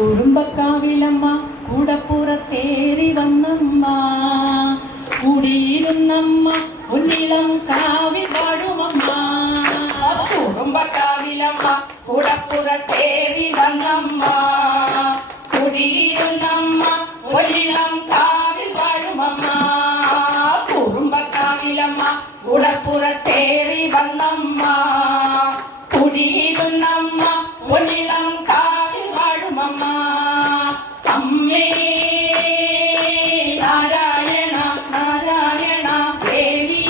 കുറുമ്പക്കാവിലമ്മ കൂടപ്പുറത്തേറി വന്നമ്മ കൂടിയിരുന്നമ്മ ഒന്നിളം കാവിൽ പാടുമമ്മ. കുറുമ്പക്കാവിലമ്മ കൂടപ്പുറത്തേറി വന്നമ്മ കുടിയിരുന്നമ്മ ഒന്നിളം കാവിൽ പാടുമമ്മ. കുറുമ്പക്കാവിലമ്മ കൂടപ്പുറത്തേറി വന്നമ്മ കുടിയിരുന്നമ്മ ഒന്നിളം കാവിൽ പാടുമമ്മ. അമ്മേ നാരായണ നാരായണ ദേവി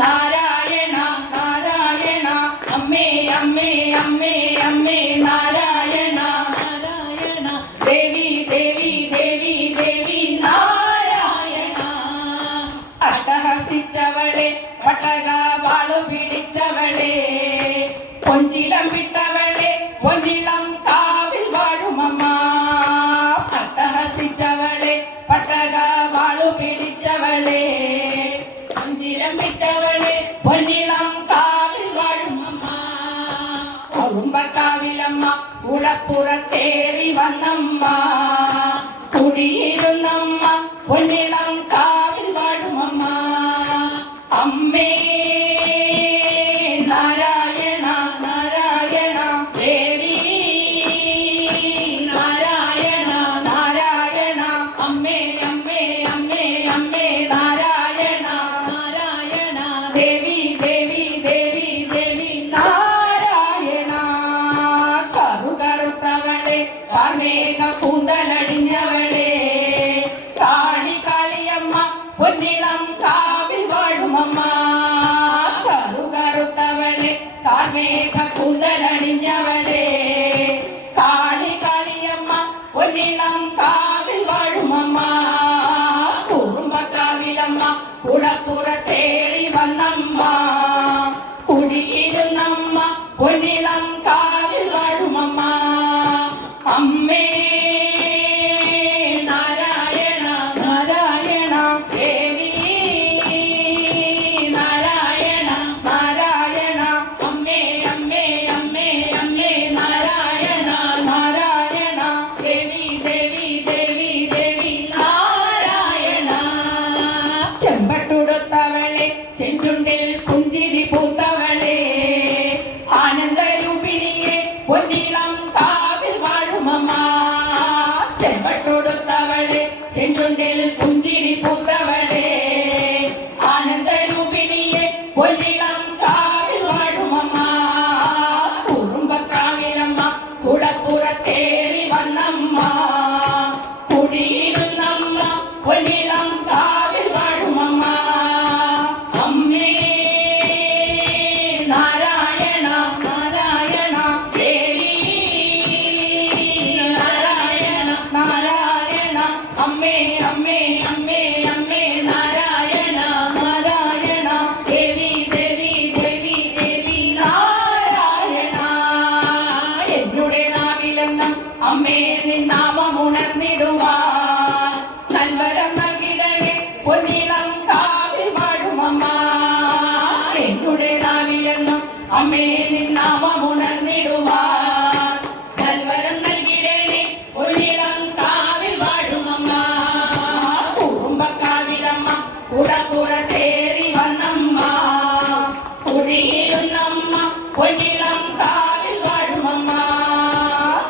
നാരായണ നാരായണ അമ്മേ അമ്മേ അമ്മേ അമ്മേ നാരായണ നാരായണ ദേവി ദേവി ദേവി ദേവി നാരായണ. അട്ടഹസിച്ചവളെ പട്ടക വാളു പിടിച്ചവളെ കൊഞ്ചിലം വിട്ടവളെ ഒന്നിളം കാവിൽ വാഴുമമ്മ. അട്ടഹസിച്ചവളെ പട്ടക വാളു പിടിച്ചവളെ കൊഞ്ചിലം വിട്ടവളെ ഒന്നിളം കാവിൽ വാഴുമമ്മ. കുറുമ്പക്കാവിലമ്മ കൂടപ്പുറത്തേറി വന്നമ്മ കുടിയിരുന്നമ്മ ഒന്നിളം കാവിൽ വാഴുമമ്മ. അമ്മേ നാരായണ നാരായണ ദേവി നാരായണ നാരായണ അമ്മേ അമ്മേ അമ്മേ അമ്മേ നാരായണ നാരായണ ദേവി ദേവി ദേവി ദേവി നാരായണ. കറുകറുത്തവളെ കാർമേഘ കൂന്തലടിഞ്ഞവളെ കാളി കാളിയമ്മ പൊന്നിളം കാവിൽ വാഴുമമ്മ. കറുകറുത്തവളെ കാർമേഘ കൂന്തലണിഞ്ഞവളെ കാളി കാളിയമ്മ പൊന്നിളം കാവിൽ വാഴുമമ്മ. കുറുമ്പക്കാവിലമ്മ കുടപ്പുറത്തേറി വന്നമ്മ കുടിയിരുന്നമ്മ പൊന്നിളം കാവിൽ വാഴുമമ്മ. അമ്മേ നാരായണ നാരായണ ദേവി നാരായണ നാരായണ അമ്മേ അമ്മേ അമ്മേ അമ്മേ നാരായണ നാരായണ ദേവി ദേവി ദേവി ദേവി നാരായണ. ചെമ്പട്ടുടുത്തവളെ ചെഞ്ചുണ്ടിൽ പുഞ്ചിരി പൂത്തവളെ ആനന്ദരൂപിണിയെ പൊന്നിളം കാവിൽ വാഴുമമ്മ. ചെമ്പട്ടുടുത്തവളെ ചെഞ്ചുണ്ടിൽ പുഞ്ചിരി പൂത്തവളെ ആനന്ദരൂപിണിയെ പൊന്നിളം കാവിൽ വാഴുമമ്മ. കുറുമ്പക്കാവിലമ്മ കൂടപ്പുറത്തേറി വന്നമ്മ കുടിയിരുന്നമ്മ പൊന്നിളം കാവിൽ വാഴുമമ്മ. അമ്മേ നാരായണ നാരായണ ദേവി നാരായണ നാരായണ അമ്മേ അമ്മേ അമ്മേ അമ്മേ നാരായണ നാരായണ ദേവി ദേവി ദേവി ദേവി നാരായണ. എന്നുടെ നാവിലെന്നും അമ്മേ നിൻ നാമമുണർന്നിടുവാൻ നൽവരം നൽകിടണേ പൊന്നിളം കാവിൽ വാഴുമമ്മ. എന്നുടെ നാവിലെന്നും അമ്മേ നിൻ നാമമുണർന്നിടുവാൻ നൽവരം നൽകിടണേ പൊന്നിളം കാവിൽ വാഴുമമ്മ. കുറുമ്പക്കാവിലമ്മ കൂടപ്പുറത്തേറി വന്നമ്മ കുടിയിരുന്നമ്മ പൊന്നിളം കാവിൽ വാഴുമമ്മ.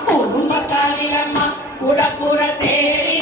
കുറുമ്പക്കാവിലമ്മ കൂടപ്പുറത്തേറി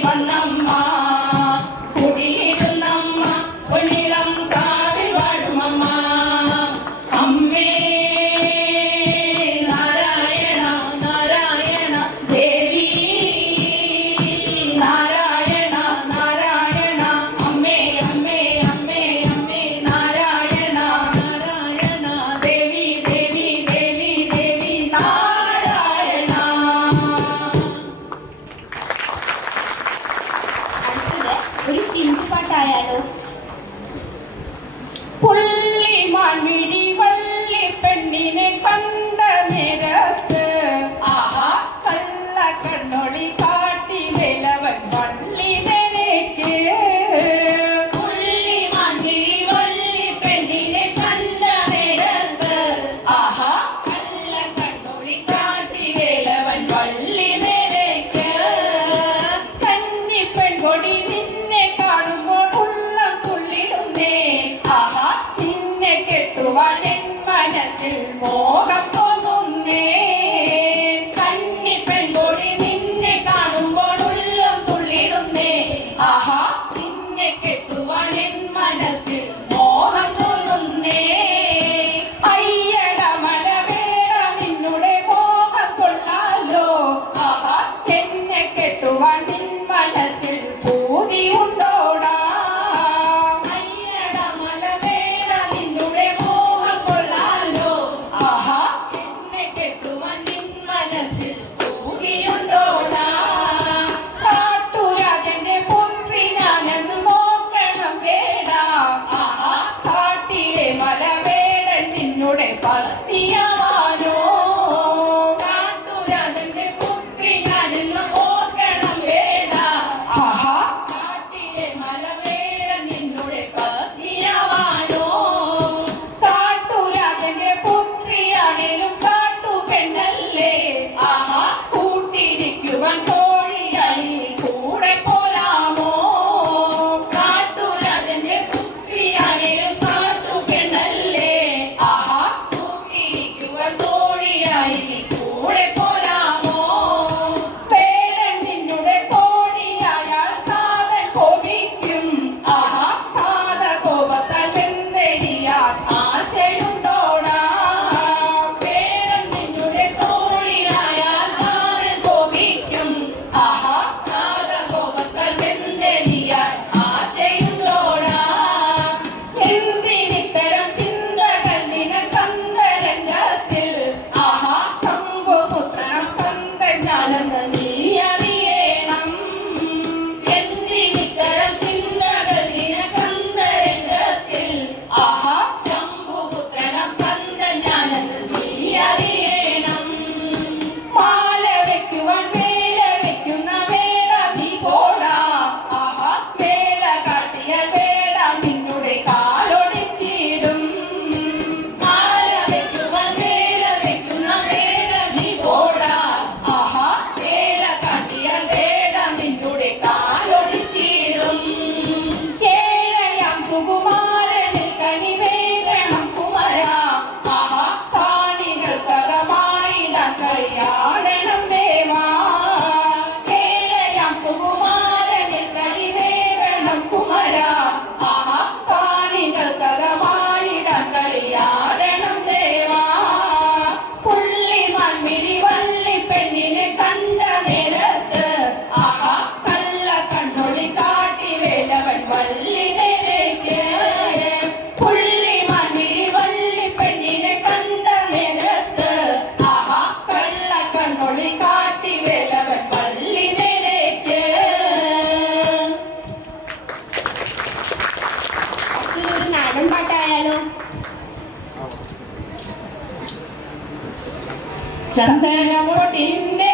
ചന്ദനമൊട്ടിന്റെ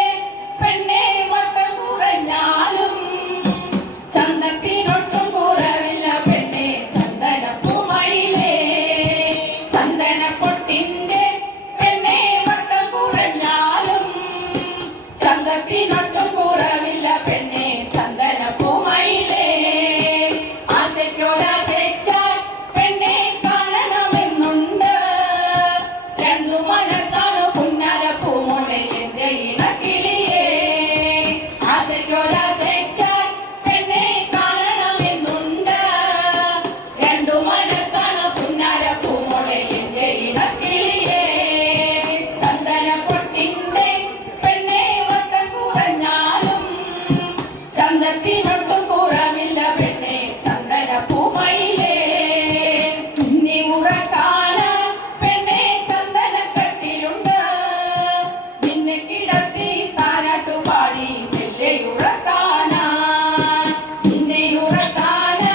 പെണ്ണെ വട്ടം കുറഞ്ഞാലും ചന്ദത്തിനൊട്ടും കുറവില്ല പെണ്ണെ ചന്ദനപ്പൂമയിലേ. ചന്ദനപ്പൊട്ടിന്റെ പെണ്ണെ വട്ടം കുറഞ്ഞാലും ചന്ദത്തിനൊട്ടും കുറവില്ല പെണ്ണെ ചന്ദനപ്പൂമയിലേ. ആശയ്ക്കൊരാശയ്ക്കായി പെണ്ണെ കാണണമെന്നുണ്ട്. രണ്ടു മനസ്സാണ് പുന്നാരപ്പൂമോളെ എന്റെ ഇണക്കിളിയേ. ആശയ്ക്കൊരാശയ്ക്കായി പെണ്ണെ കാണണമെന്നുണ്ട്. രണ്ടു മനസ്സാണ് പുന്നാരപ്പൂമോളെ എന്റെ ഇണക്കിളിയേ. ചന്ദനപ്പൊട്ടിന്റെ പെണ്ണെ വട്ടം കുറഞ്ഞാലും ചന്ദത്തിനൊട്ടും കുറവില്ല പെണ്ണെ ചന്ദനപ്പൂമയിലേ. നീ ഉറക്കാനാ പെണ്ണെ ചന്ദനക്കട്ടിലുണ്ട്. നിന്നെ കിടത്തി താരാട്ടുപാടി മെല്ലെ ഉറക്കാനാ. നിന്നെ ഉറക്കാനാ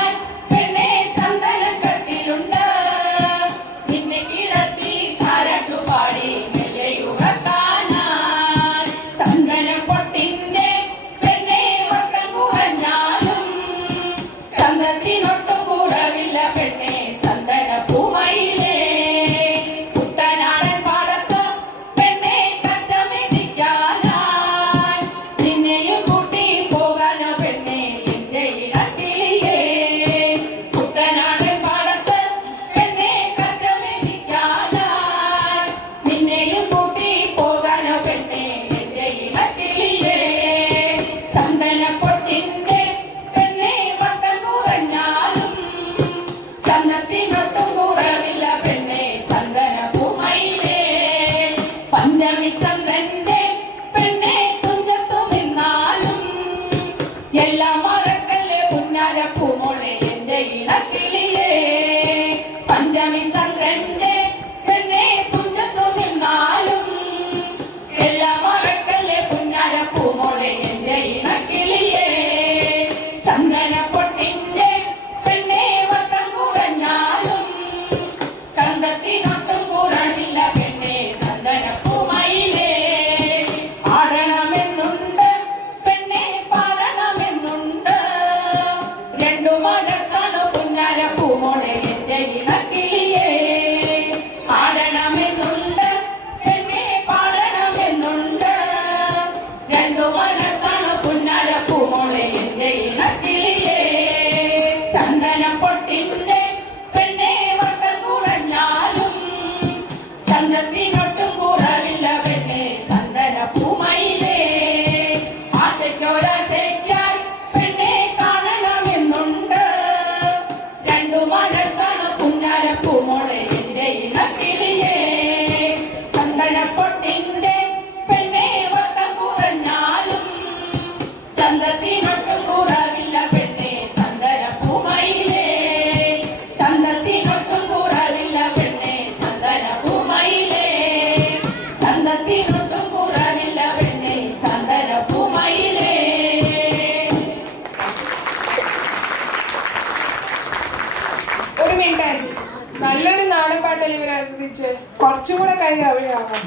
പെണ്ണെ ചന്ദനക്കട്ടിലുണ്ട്. നിന്നെ കിടത്തി താരാട്ടുപാടി മെല്ലെ ഉറക്കാനാ. ചന്ദനപ്പൊട്ടിന്റെ പെണ്ണെ വട്ടം കുറഞ്ഞാലും ചന്ദത്തിനൊട്ടും കുറവില്ല പെണ്ണെ ചന്ദനപ്പൂമയിലേ. കുട്ടനാടൻ പാടത്ത് പെണ്ണെ കറ്റമെതിക്കാനായി നിന്നെയും കൂട്ടി പോകാനോ പെണ്ണെ എന്റെ ഇണക്കിളിയേ. കുട്ടനാടൻ പാടത്ത് പെണ്ണെ കറ്റമെതിക്കാനായി നിന്നെയും കൂട്ടി പോകാനോ പെണ്ണെ എന്റെ ഇണക്കിളിയേ. ചന്ദനപ്പൊട്ടിന്റെ പെണ്ണെ വട്ടം കുറഞ്ഞാലും ചന്ദത്തിനൊട്ടും കുറവില്ല പെണ്ണെ ചന്ദനപ്പൂമയിലേ. പഞ്ചമി ചന്ദ്രന്റെ പെണ്ണെ തുഞ്ചത്തു നിന്നാലും എല്ലാം മറക്കല്ലേ പുന്നാരപ്പൂമോളെ എന്റെ ഇണക്കിളിയേ. പഞ്ചമി ചന്ദ്രന്റെ പെണ്ണെ തുഞ്ചത്തു നിന്നാലും എല്ലാം മറക്കല്ലേ പുന്നാരപ്പൂമോളെ എന്റെ ഇണക്കിളിയേ. ചന്ദനപ്പൊട്ടിന്റെ പെണ്ണെ വട്ടം കുറഞ്ഞാലും ചന്ദത്തിനൊട്ടും കുറവില്ല പെണ്ണെ ചന്ദനപ്പൂമയിലേ. ആടണമെന്നുണ്ട് പെണ്ണെ പാടണമെന്നുണ്ട്. രണ്ടു മനസ്സാണ് പുന്നാരപ്പൂമോളെ എന്റെ ഇണക്കിളിയേ. ആടണമെന്നുണ്ട് പെണ്ണെ പാടണമെന്നുണ്ട്. രണ്ടു മനസ്സാണ് പുന്നാരപ്പൂമോളെ എന്റെ ഇണക്കിളിയേ. ചന്ദനപ്പൊട്ടിന്റെ പെണ്ണെ വട്ടം കുറഞ്ഞാലും ചന്ദത്തിനൊട്ടും കുറവില്ല പെണ്ണെ ചന്ദനപ്പൂമയിലേ. ആശയ്ക്കൊരാശയ്ക്കായി പെണ്ണെ കാണണമെന്നുണ്ട്. രണ്ടു മനസ്സാണ് പുന്നാരപ്പൂമോളെ എന്റെ ഇണക്കിളിയേ. ചന്ദനപ്പൊട്ടിന്റെ പെണ്ണെ വട്ടം കുറഞ്ഞാലും ചന്ദത്തിനൊട്ടും കുറവില്ല പെണ്ണെ ചന്ദനപ്പൂമയിലേ. ചന്ദത്തിനൊട്ടും കുറവില്ല പെണ്ണെ ചന്ദനപ്പൂമയിലേ. ചന്ദത്തിനൊട്ടും കുറവില്ല പെണ്ണെ ചന്ദനപ്പൂമയിലേ. ഒരു മിനിറ്റ്, നല്ലൊരു നാടൻ പാട്ടല്ലേ ഇവരെ അവതരിപ്പിച്ച് കുറച്ചുകൂടെ കൈ അവരാകാം.